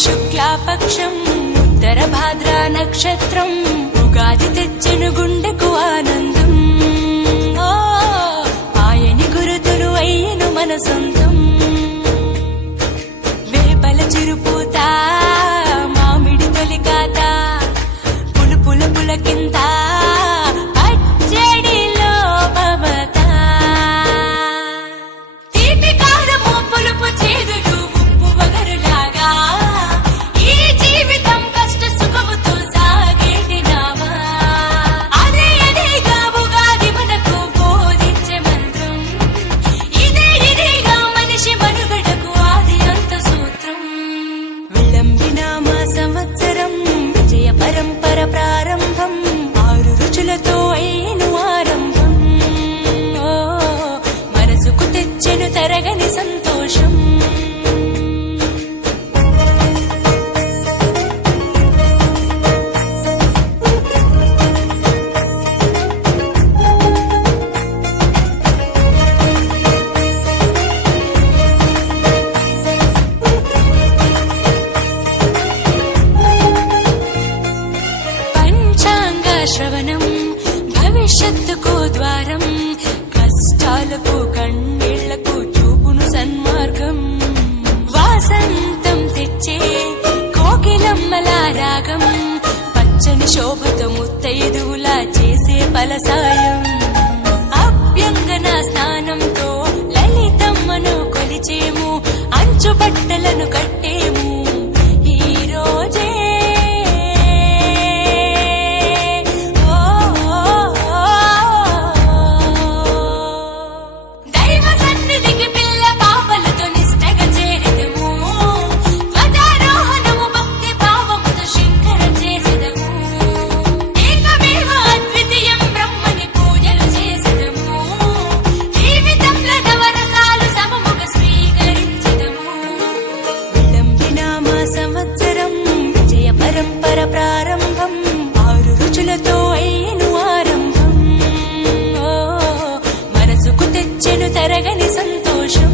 శుక్లాపక్షం ఉత్తర భాద్రా నక్షత్రం ఉగాది తెచ్చెను గుండెకు ఆనందం. ఆయని గురుతులు అయ్యను మన సొంతం. వేపల చిరుపూత మామిడి తొలికాత పులుపుల పులకింత పచ్చడిలో మమత. తీపి కారము పులుపు చేదులు ఉప్పు వగరులాగా ఈ జీవితం కష్ట సుఖముతో సాగేటి నావా. అదే అదేగా ఉగాది మనకు బోధించే మంత్రం. ఇదేగా మనిషి మనుగడకు ఆది అంత సూత్రం. విళంబినామ సంవత్సరం విజయ పరంపర ప్రారంభం. 6 రుచులతో అయ్యను ఆరంభం. మనసుకు తెచ్చెను తరగని సంతోషం. పంచాంగ శ్రవణం భవిష్యత్తుకు ద్వారం. కష్టాలకు కన్నీళ్లకు చూపును సన్మార్గం. వాసంతం తెచ్చే కోకిలమ్మల రాగం. పచ్చని శోభతో ముత్తైదువులా చేసే ఫలసాయం. అభ్యంగన స్నానంతో లలితమ్మను కొలిచేము. అంచు బట్టలను కట్టేము ఈ రోజే. దైవ సన్నిధికి పిల్ల పాపలతో నిష్టగా చేరెదము. ధ్వజారోహణము భక్తి భావముతో శంకర చేసెదము. ఏకమేవ అద్వితీయం బ్రహ్మని పూజలు చేసెదము. జీవితంలో నవరసాలు సమముగా స్వీకరించెదము. విళంబినామ సంవత్సరం విజయ పరంపర ప్రారంభం. 6 రుచులతో అయ్యను ఆరంభం. మనసుకు తెచ్చెను తరగని సంతోషం.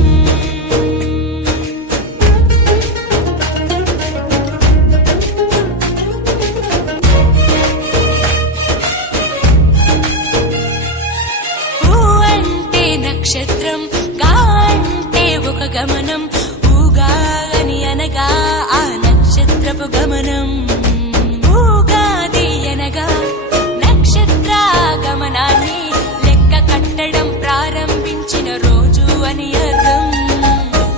ఊ అంటే నక్షత్రం, గా అంటే ఒక గమనం. ఊగాని అనగా ఆ నక్షత్రపు గమనం. ఊగాది అనగా నక్షత్ర గమనాన్ని లెక్క కట్టడం ప్రారంభించిన రోజు అని అర్థం.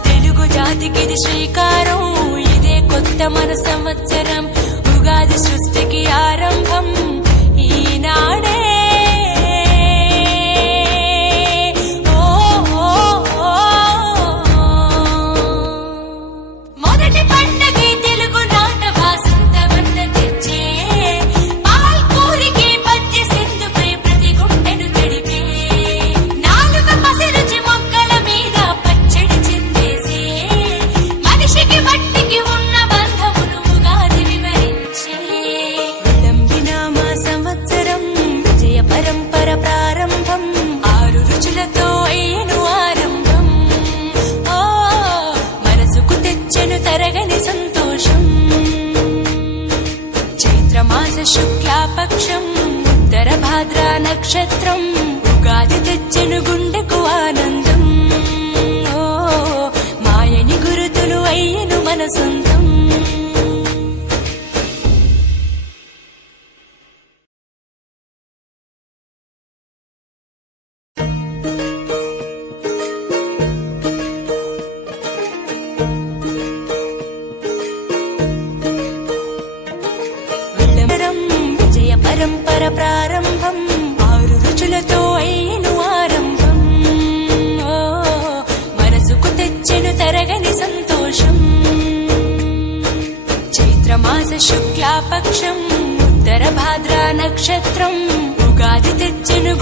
తెలుగు జాతికిది శ్రీకారం. ఇదే కొత్త మన సంవత్సరం. ఉగాది సృష్టికి ఆరంభం ఈనాడే. మొదటి పండగే తెలుగు నాట వాసంతవన్న తెచ్చే. పాల్కూరికి పద్య సింధుపై ప్రతి గుండెను తడిపే. నాలుక పసిరుచి మొక్కల మీద పచ్చడి చిందేసే. మనిషికి మట్టికి ఉన్న బంధమును ఉగాది వివరించే. విళంబినామ సంవత్సరం విజయ పరంపర ప్రారంభం. 6 రుచులతో అయ్యను ఆరంభం. మనసుకు తెచ్చెను తరగని సంతోషం. చైత్రమాస శుక్లాపక్షం ఉత్తర భాద్రా నక్షత్రం ఉగాది తెచ్చెను గుండెకు ఆనందం. మాయని గురుతులు అయ్యను మన సొంతం. విళంబరం విజయ పరంపర ప్రారంభం. 6 రుచులతో అయ్యను ఆరంభం. మనసుకు తెచ్చెను తరగని సంతోషం. చైత్రమాస శుక్లాపక్షం ఉత్తర భాద్రా నక్షత్రం ఉగాది తెచ్చెను